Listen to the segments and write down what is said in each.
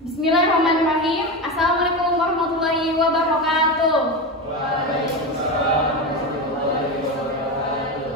Bismillahirrahmanirrahim. Assalamualaikum warahmatullahi wabarakatuh. Waalaikumsalam warahmatullahi wabarakatuh.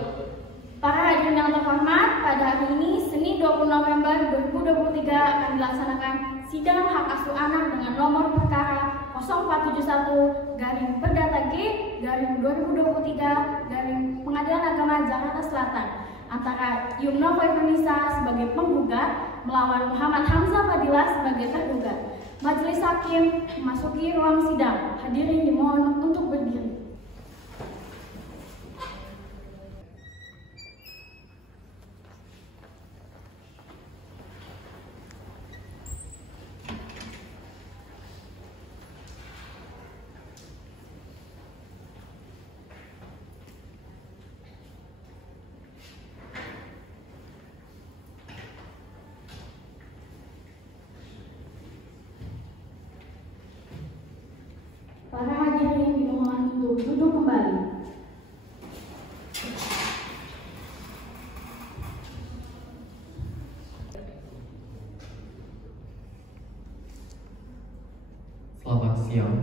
Para hadirin yang terhormat, pada hari ini Senin 20 November 2023 akan dilaksanakan sidang hak asuh anak dengan nomor perkara 0471 garing Perdata G garing 2023 garing Pengadilan Agama Jakarta Selatan antara Yumna Khoirunisa sebagai penggugat melawan Muhammad Hamzah Fadilah sebagai tergugat. Majelis hakim memasuki ruang sidang. Hadirin dimohon untuk berdiri. Para hadirin dimohon untuk duduk kembali. Selamat siang.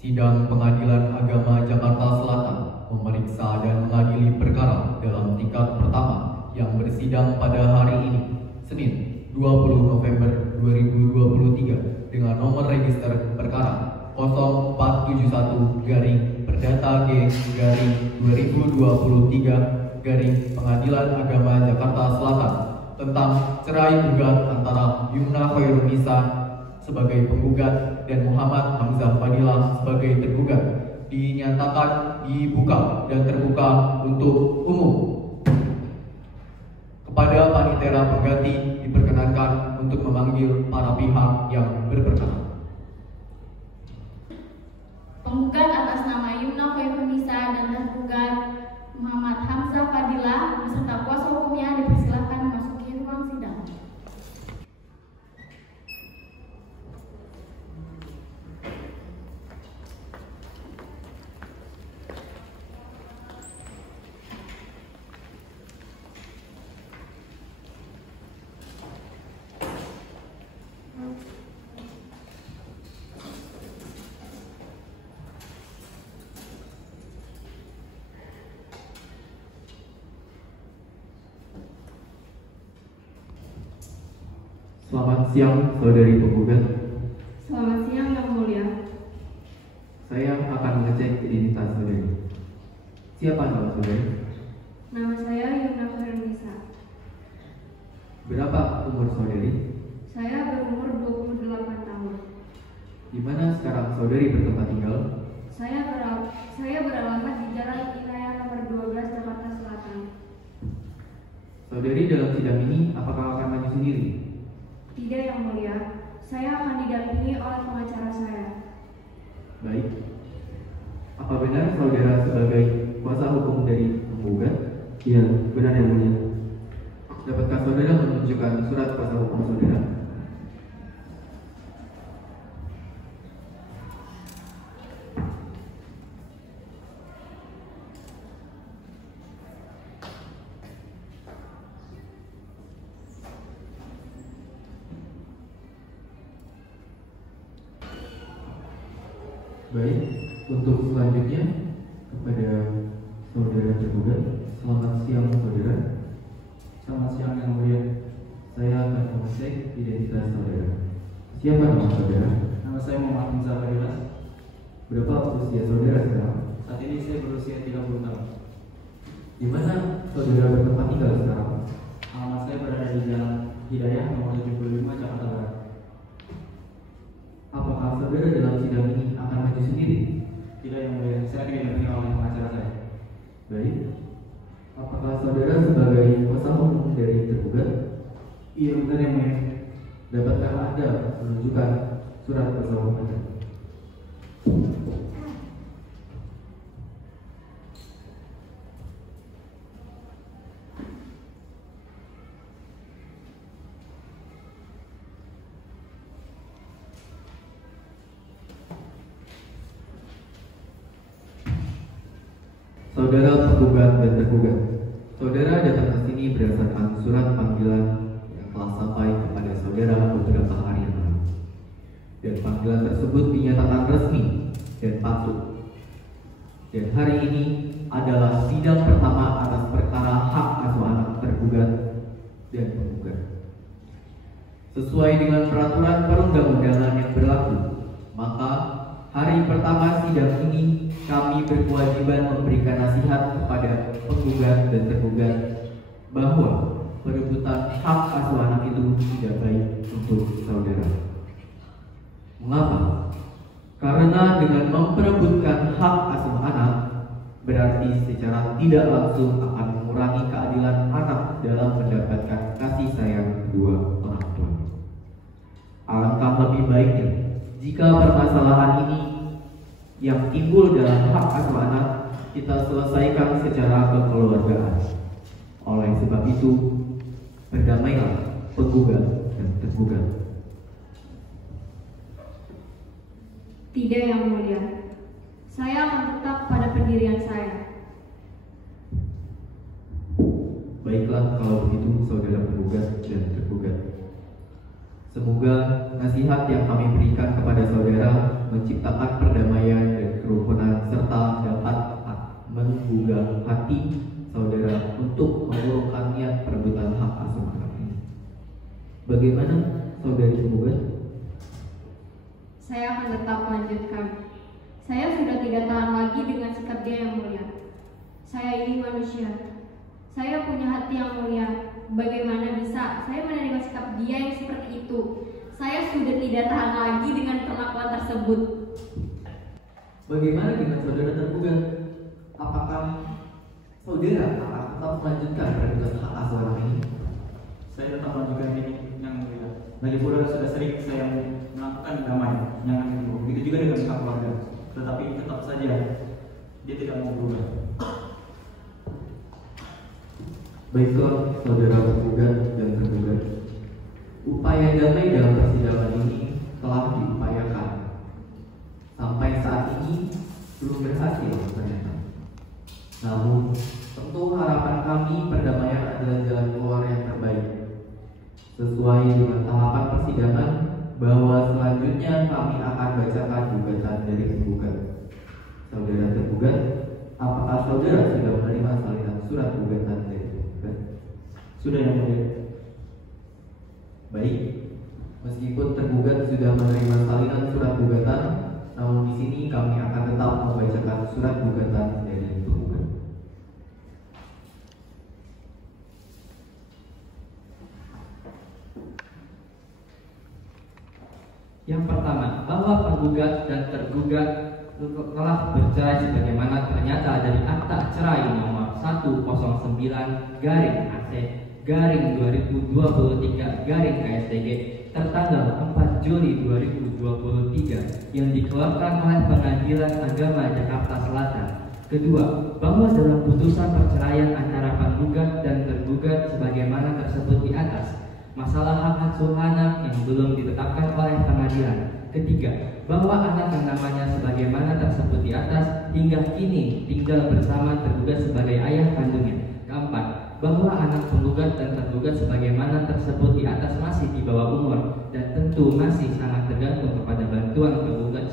Sidang Pengadilan Agama Jakarta Selatan memeriksa dan mengadili perkara dalam tingkat pertama yang bersidang pada hari ini, Senin 20 November 2023 dengan nomor register perkara 0471 garing Perdata G garing 2023 garing Pengadilan Agama Jakarta Selatan tentang cerai gugat antara Yumna Khoirunisa sebagai penggugat dan Muhammad Hamzah Fadilah sebagai tergugat dinyatakan dibuka dan terbuka untuk umum. Kepada panitera pengganti diperkenankan untuk memanggil para pihak yang berperkara. Penggugat atas nama Yumna Khoirunisa dan tergugat Muhammad Hamzah Fadilah beserta kuasa hukumnya dipersilakan memasuki ruang sidang. Selamat siang, saudari penggugat. Selamat siang, Yang Mulia. Saya akan mengecek identitas saudari. Siapa nama saudari? Nama saya Yumna Khoirunisa. Berapa umur saudari? Saya berumur 28 tahun. Di mana sekarang saudari bertempat tinggal? Saya beralamat di Jalan Inaya nomor 12 Jakarta Selatan. Saudari dalam sidang ini apakah akan maju sendiri? Tidak, Yang Mulia. Saya akan didampingi oleh pengacara saya. Baik. Apa benar saudara sebagai kuasa hukum dari penggugat? Iya, benar Yang Mulia. Dapatkah saudara menunjukkan surat kuasa hukum saudara? Baik, untuk selanjutnya kepada saudara tergugat. Selamat siang saudara. Selamat siang Yang Mulia. Saya akan mengecek identitas saudara. Siapa nama saudara? Nama saya Muhammad Hamzah Fadilah. Berapa usia saudara sekarang? Saat ini saya berusia 30 tahun. Di mana saudara bertempat tinggal sekarang? Alamat saya berada di Jalan Hidayah nomor 75 Jakarta Barat. Apakah saudara dalam sidang ini akan maju sendiri? Tidak Yang Mulia, saya didampingi oleh pengacara saya. Baik. Apakah saudara sebagai kuasa hukum dari tergugat? Iya benar Yang Mulia. Dapatkah Anda menunjukkan surat kuasa hukum Anda? Saudara penggugat dan tergugat, saudara datang ke sini berdasarkan surat panggilan yang telah sampai kepada saudara beberapa hari yang lalu. dan panggilan tersebut dinyatakan resmi dan patut. Dan hari ini adalah sidang pertama atas perkara hak asuh anak tergugat dan penggugat. Sesuai dengan peraturan perundang-undangan yang berlaku, maka hari pertama sidang ini kami berkewajiban memberikan nasihat kepada penggugat dan tergugat bahwa perebutan hak asuh anak itu tidak baik untuk saudara. Mengapa? Karena dengan memperebutkan hak asuh anak berarti secara tidak langsung akan mengurangi keadilan anak dalam mendapatkan kasih sayang kedua orang tua. Alangkah lebih baiknya jika permasalahan ini yang timbul dalam hak asuh anak kita selesaikan secara kekeluargaan. Oleh sebab itu, berdamailah penggugat dan tergugat. Tidak, Yang Mulia. Saya akan tetap pada pendirian saya. Baiklah kalau begitu saudara penggugat dan tergugat. Semoga nasihat yang kami berikan kepada saudara menciptakan perdamaian dan kerukunan serta dapat menggugah hati saudara untuk mengurungkan niat perebutan hak asuh anak ini. Bagaimana saudari penggugat? Saya akan tetap melanjutkan. Saya sudah tidak tahan lagi dengan sikap dia, Yang Mulia. Saya ini manusia. Saya punya hati, Yang Mulia. Bagaimana bisa saya menerima sikap dia yang seperti itu? Saya sudah tidak tahan lagi dengan perlakuan tersebut. Bagaimana dengan saudara tergugat? Apakah saudara akan tetap melanjutkan perebutan hak asuh anak ini? Saya tetap melanjutkan ini, Yang Mulia. Lagi pula sudah sering saya melakukan damai, jangan itu. Begitu juga dengan pihak keluarga. Tetapi tetap saja dia tidak mau berubah. Baiklah saudara penggugat dan tergugat, upaya damai dalam persidangan ini telah diupayakan. Sampai saat ini belum berhasil ternyata. Namun tentu harapan kami perdamaian adalah jalan keluar yang terbaik. Sesuai dengan tahapan persidangan, bahwa selanjutnya kami akan bacakan gugatan dari penggugat. Saudara tergugat, apakah saudara sudah menerima salinan surat gugatan dari penggugat? Sudah, Yang Mulia. Baik, meskipun tergugat sudah menerima salinan surat gugatan, namun di sini kami akan tetap membacakan surat gugatan dari penggugat. Yang pertama, bahwa penggugat dan tergugat telah bercerai sebagaimana ternyata dari akta cerai nomor 109-AC-2023-KSTG tertanggal 4 Juli 2023 yang dikeluarkan oleh Pengadilan Agama Jakarta Selatan. Kedua, bahwa dalam putusan perceraian antara penggugat dan tergugat sebagaimana tersebut di atas, masalah hak asuh anak yang belum ditetapkan oleh pengadilan. Ketiga, bahwa anak yang namanya sebagaimana tersebut di atas hingga kini tinggal bersama tergugat sebagai ayah kandungnya. Keempat, bahwa anak penggugat dan tergugat sebagaimana tersebut di atas masih di bawah umur dan tentu masih sangat tergantung kepada bantuan penggugat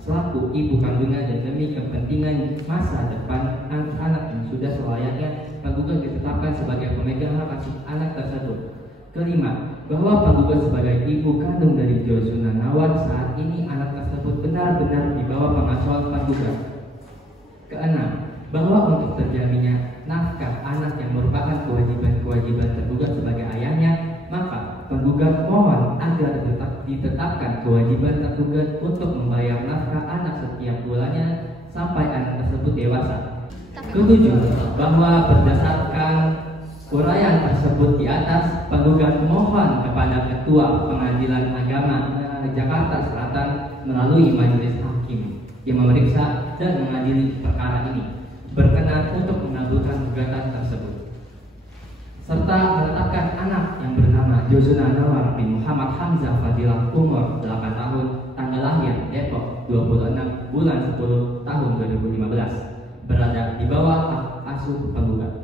selaku ibu kandungnya dan demi kepentingan masa depan anak yang sudah selayaknya penggugat ditetapkan sebagai pemegang hak asuh anak tersebut. Kelima, bahwa penggugat sebagai ibu kandung dari Joshua Nawar saat ini anak tersebut benar-benar di bawah pengasuhan penggugat. Keenam, bahwa untuk terjaminnya nafkah anak yang merupakan kewajiban tergugat sebagai ayahnya, maka penggugat mohon agar ditetapkan kewajiban tergugat untuk membayar nafkah anak setiap bulannya sampai anak tersebut dewasa. Ketujuh, bahwa berdasarkan uraian tersebut di atas, penggugat mohon kepada Ketua Pengadilan Agama Jakarta Selatan melalui majelis hakim yang memeriksa dan mengadili perkara ini berkenan untuk mengabulkan gugatan tersebut, serta menetapkan anak yang bernama Joshua Nawar bin Muhammad Hamzah Fadilah umur 8 tahun, tanggal lahir Depok 26 bulan 10 tahun 2015 berada di bawah hak asuh penggugat.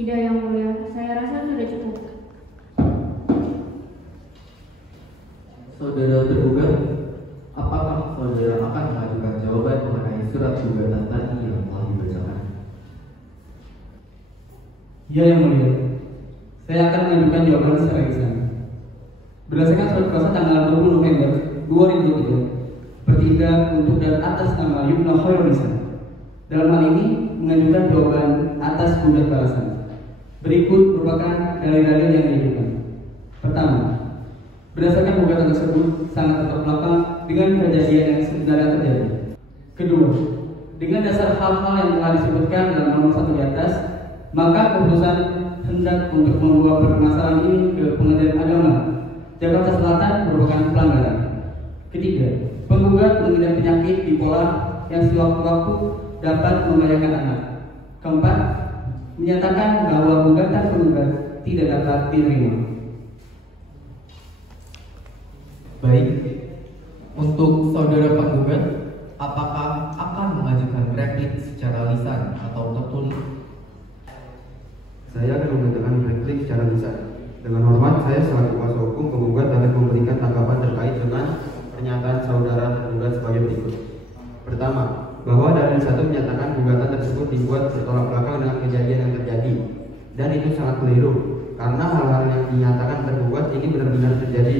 Tidak yang mulia, saya rasa sudah cukup. Saudara tergugat, apakah saudara akan mengajukan jawaban mengenai surat gugatan tadi yang telah dibacakan? Ya yang mulia, saya akan mengajukan jawaban secara lisan. Berdasarkan surat kuasa tanggal 20 November 2023, bertindak untuk dan atas nama Yumna Khairunisa. Dalam hal ini mengajukan jawaban atas gugat balasan. Berikut merupakan dalil-dalil yang diajukan. Pertama, berdasarkan gugatan tersebut sangat bertolak belakang dengan kejadian yang sebenarnya terjadi. Kedua, dengan dasar hal-hal yang telah disebutkan dalam nomor 1 di atas, maka keputusan hendak untuk membawa permasalahan ini ke Pengadilan Agama Jakarta Selatan merupakan pelanggaran. Ketiga, penggugat mengidap penyakit bipolar yang sewaktu-waktu dapat membahayakan anak. Keempat, menyatakan bahwa gugatan penggugat tidak dapat diterima. Baik, untuk saudara penggugat, apakah akan mengajukan replik secara lisan atau tertulis? Saya akan mengajukan replik secara lisan. Dengan hormat, saya selaku kuasa hukum penggugat dapat memberikan tanggapan terkait dengan pernyataan saudara tergugat sebagai berikut. Pertama, bahwa dalil 1 menyatakan gugatan tersebut dibuat bertolak belakang dengan kejadian yang terjadi, dan itu sangat keliru karena hal-hal yang dinyatakan tergugat ini benar-benar terjadi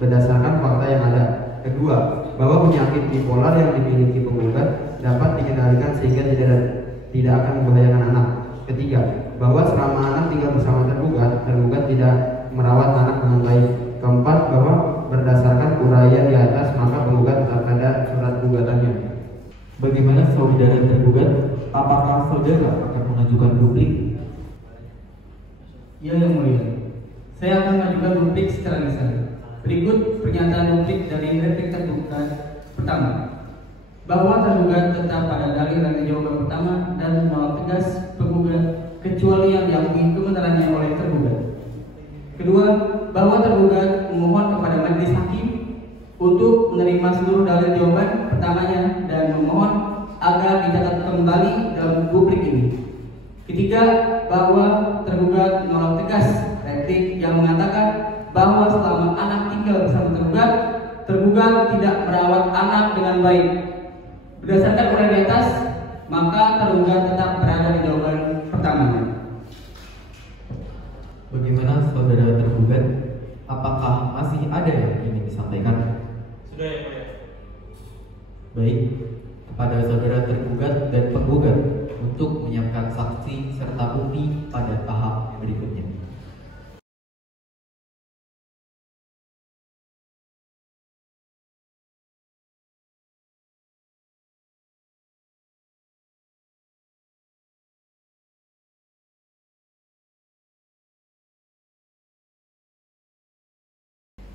berdasarkan fakta yang ada. Kedua, bahwa penyakit bipolar yang dimiliki penggugat dapat dikendalikan sehingga tidak akan membahayakan anak. Ketiga, bahwa selama anak tinggal bersama tergugat tidak merawat anak dengan baik. Keempat, bahwa berdasarkan uraian di atas maka penggugat tetap ada surat gugatannya. Bagaimana saudara tergugat? Apakah saudara akan mengajukan duplik? Ya yang mulia, saya akan mengajukan duplik secara lisan. Berikut pernyataan duplik dari replik tergugat. Pertama, bahwa tergugat tetap pada dalil dan jawaban pertama dan menolak tegas penggugat kecuali yang diakui kebenarannya oleh tergugat. Kedua, bahwa tergugat memohon kepada majelis hakim untuk menerima seluruh dalil jawaban pertamanya dan memohon agar dicatat kembali dalam duplik ini. Ketiga, bahwa tergugat menolak tegas replik yang mengatakan bahwa selama anak tinggal bersama tergugat tidak merawat anak dengan baik. Berdasarkan uraian di atas, maka tergugat tetap berada di jawaban pertamanya. Bagaimana saudara tergugat? Apakah masih ada yang ingin disampaikan? Sudah ya mulia. Baik, kepada saudara tergugat dan penggugat untuk menyiapkan saksi serta bukti pada tahap berikutnya.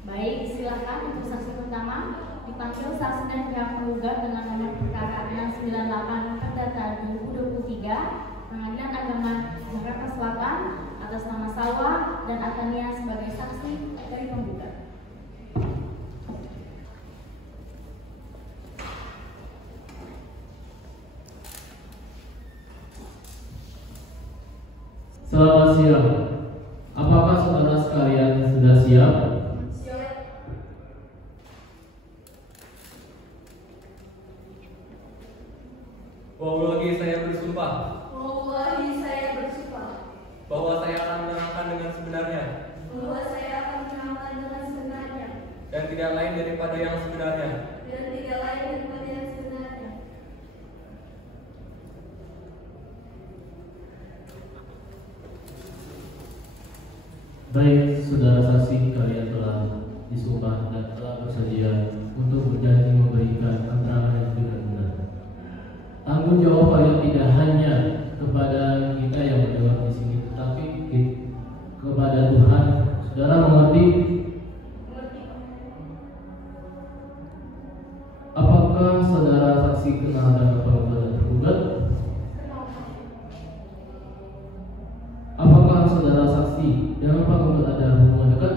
Baik, silakan untuk saksi pertama dipanggil saksi dan pihak penggugat dengan nomor perkara 698 Perdata 2023 Pengadilan Agama Jakarta Selatan atas nama Salwa dan Atania sebagai saksi dari penggugat. Selamat siang. Apakah saudara sekalian sudah siap? Wallahi saya bersumpah Wallahi saya bersumpah bahwa saya akan menerangkan dengan sebenarnya bahwa saya akan menerangkan dengan sebenarnya dan tidak lain daripada yang sebenarnya. dan tidak lain daripada yang sebenarnya. Baik, saudara saksi, kalian telah disumpah dan telah bersedia untuk berjanji memberikan keterangan yang benar-benar. Tanggung jawab kalian tidak hanya kepada kita yang mendengar di sini, tetapi kepada Tuhan. Saudara mengerti? Apakah saudara saksi kenal dengan penggugat dan tergugat? Apakah saudara saksi dengan penggugat ada hubungan dekat?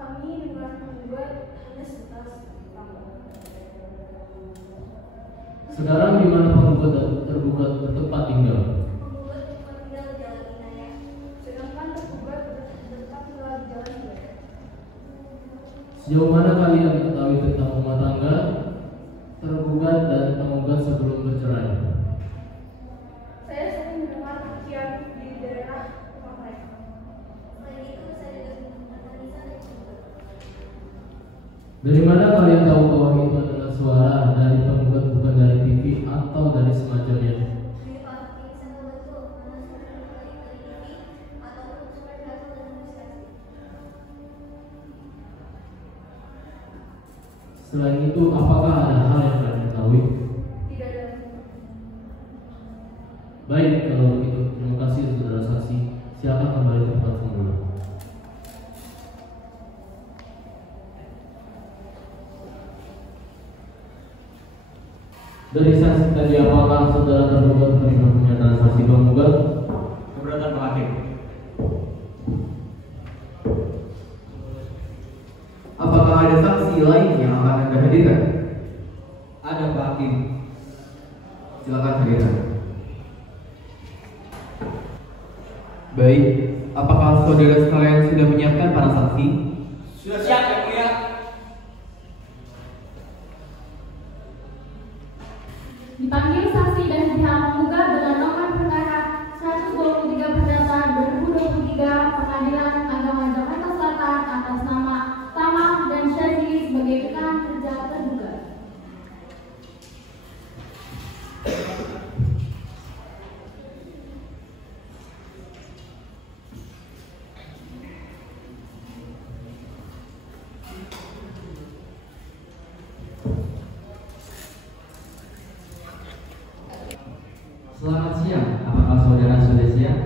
Kami dengan penggugat hanya sebatas tetangga. Saudara di mana penggugat dan tergugat bertempat tinggal? Penggugat tempat tinggal di Jalan Sejauh mana kalian mengetahui tentang rumah tangga, tergugat dan penggugat sebelum bercerai? Saya sering mendengar pujian di daerah rumah mereka. Selain itu, saya juga menganalisa dan juga. Dari mana kalian tahu bahwa itu adalah suara dari penggugat bukan dari TV atau dari semacamnya? Ini pasti sangat betul karena saya dari TV ataupun sumber data dan administrasi. Selain itu, apakah ada hal yang kalian ketahui? Tidak ada. Baik, kalau begitu, terima kasih saudara saksi. Silakan kembali ke tempat semula. Dari saksi tadi, apakah saudara tergugat menerima pernyataan saksi penggugat? Keberatan Pak Hakim. Apakah ada saksi lain yang akan Anda hadirkan? Ada Pak Hakim. Silakan hadirkan. Baik, apakah saudara sekalian sudah menyiapkan para saksi? Sudah siap, Yang Mulia. Dipanggil saksi dan pihak penggugat dengan nomor perkara 123 Perdata 2023 Pengadilan Agama Jakarta Selatan atas nama Tamah dan Syazili sebagai rekan kerja tergugat. Selamat siang, apakah saudara sudah siap?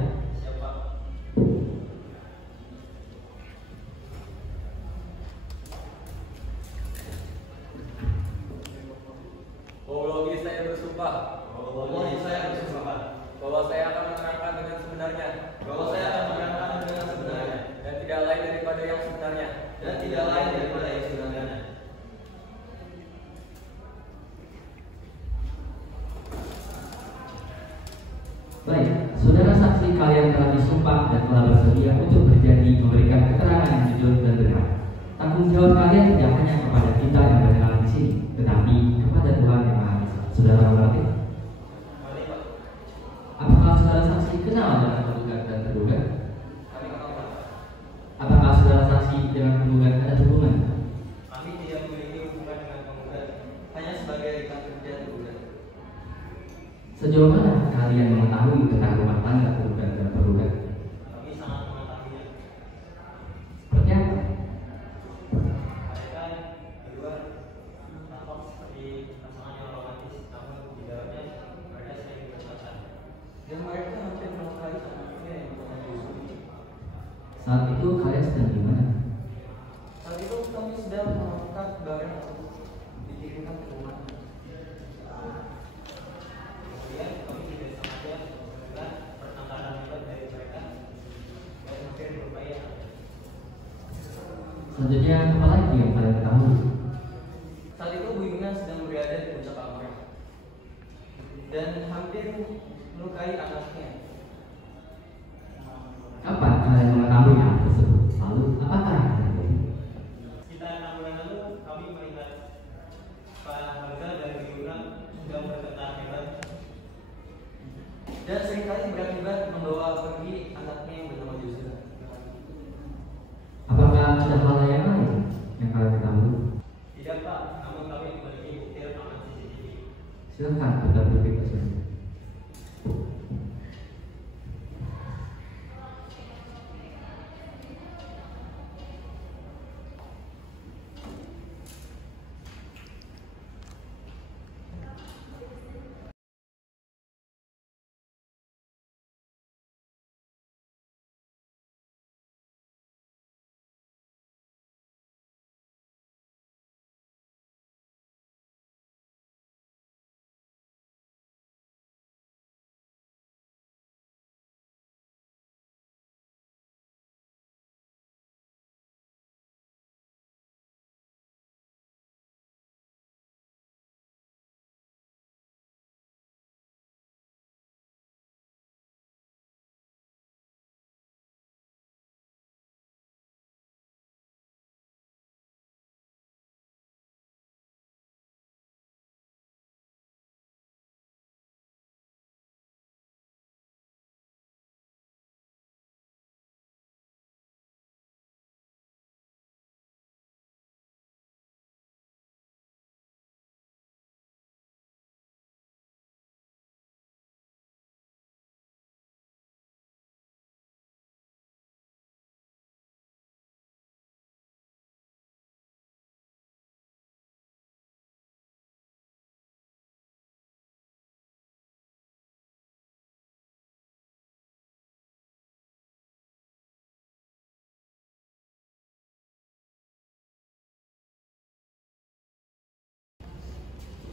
Wallahi saya bersumpah. Wallahi saya bersumpah. Bahwa saya akan menerangkan dengan sebenarnya. Bahwa saya akan menerangkan dengan sebenarnya. Dan tidak lain daripada yang sebenarnya. Dan tidak lain daripada yang sebenarnya. Baik, saudara saksi kalian telah disumpah dan telah bersedia untuk berjanji memberikan keterangan yang jujur dan benar. Tanggung jawab kalian tidak hanya kepada kita yang berkenan di sini, tetapi kepada Tuhan yang Maha Esa. Saudara mengerti? Apakah saudara saksi kenal dengan penggugat dan tergugat? Apakah saudara saksi dengan penggugat ada hubungan? Kami tidak memiliki hubungan dengan penggugat, hanya sebagai rekan kerja tergugat. Sejauh mana kalian mengetahui tentang rumah tangga tergugat dan tergugat? Kami sangat mengetahuinya. Seperti apa? Mereka berdua tampak seperti pasangan yang romantis, namun di dalamnya mereka sering berpacaran. Dan mereka hampir menafkahi anaknya yang bernama Yusuf. Saat itu kalian sedang di mana? Saat itu kami sedang mengangkat barang untuk dikirimkan ke rumah. Kemudian kami tidak sengaja melakukan pertengkaran hebat dari mereka dan akhirnya berupaya. Selanjutnya apa lagi yang kalian ketahui? Saat itu Bu Yuna sedang berada di puncak kamarnya dan hampir melukai anaknya. Kapan kalian mengetahui hal tersebut? Lalu apakah yang terjadi? Sekitar 6 bulan lalu kami melihat Pak Harga dan Bu Yuna sedang bertengkar hebat dan seringkali berakibat membawa pergi anaknya yang bernama Yusuf. Apakah ada hal yang lain yang kalian ketahui? Tidak Pak, namun kami memiliki bukti rekaman CCTV. Silakan kita berpikir.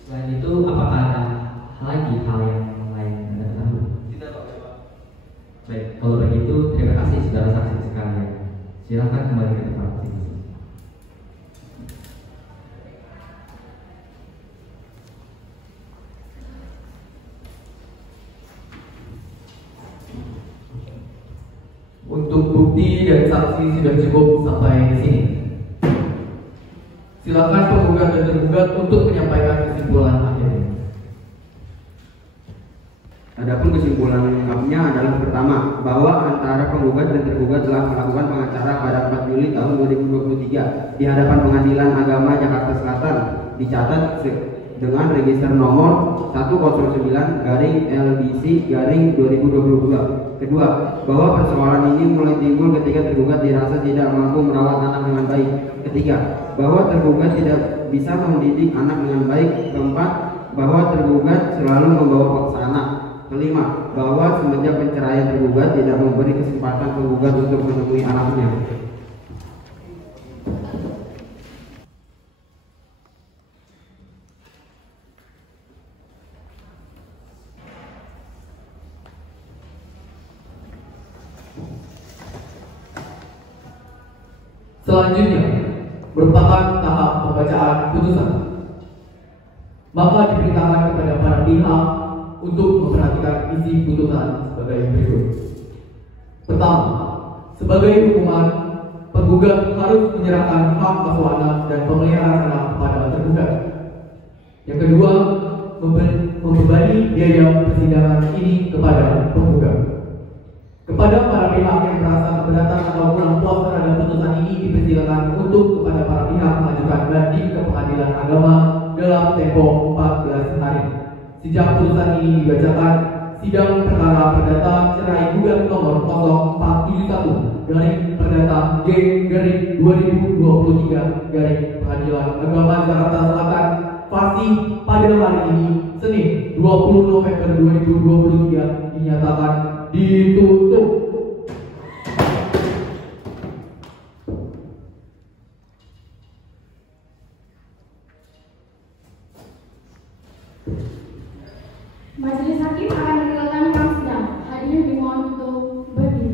Selain itu, apakah ada lagi hal yang lain Anda ketahui? Tidak, Pak. Baik, kalau begitu terima kasih saudara saksi sekalian. Silakan kembali ke tempat masing-masing. Untuk bukti dan saksi sudah cukup sampai sini. Silakan penggugat dan tergugat untuk menyampaikan kesimpulan akhirnya. Adapun kesimpulan lengkapnya adalah pertama, bahwa antara penggugat dan tergugat telah melakukan pengacara pada 4 Juli tahun 2023 di hadapan Pengadilan Agama Jakarta Selatan, dicatat dengan register nomor 109/LBC/2022. Kedua, bahwa persoalan ini mulai timbul ketika tergugat dirasa tidak mampu merawat anak dengan baik. Ketiga, bahwa tergugat tidak bisa mendidik anak dengan baik. Keempat, bahwa tergugat selalu membawa paksa anak. Kelima, bahwa semenjak penceraian tergugat tidak memberi kesempatan penggugat untuk menemui anaknya. Selanjutnya merupakan tahap pembacaan putusan. Maka diperintahkan kepada para pihak untuk memperhatikan isi putusan sebagai berikut. Pertama, sebagai hukuman, penggugat harus menyerahkan hak asuh anak dan pemeliharaan anak kepada tergugat. Yang kedua, membebani biaya persidangan ini kepada penggugat. Kepada para pihak yang merasa keberatan atau kurang puas terhadap putusan ini, dipersilakan untuk kepada para pihak mengajukan banding ke Pengadilan Agama dalam tempo 14 hari. Sejak putusan ini dibacakan, sidang perkara perdata cerai gugat nomor 0471/P-2023 Pengadilan Agama Jakarta Selatan Fasih pada hari ini, Senin 20 November 2023 dinyatakan ditutup. Majelis Hakim akan meninggalkan sidang. Hadirin dimohon untuk berdiri.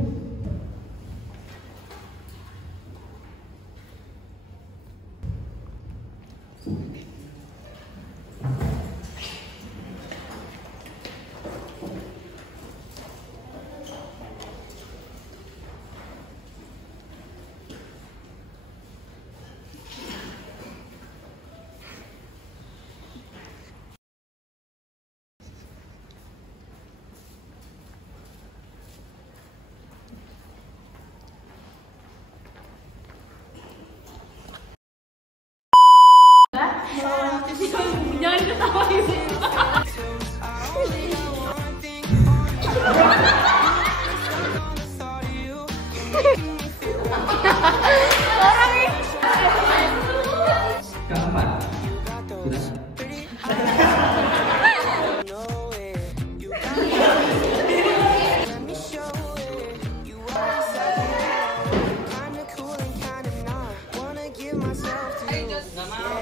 Jangan ketawa gitu. Keempat, sudah. Nggak mau.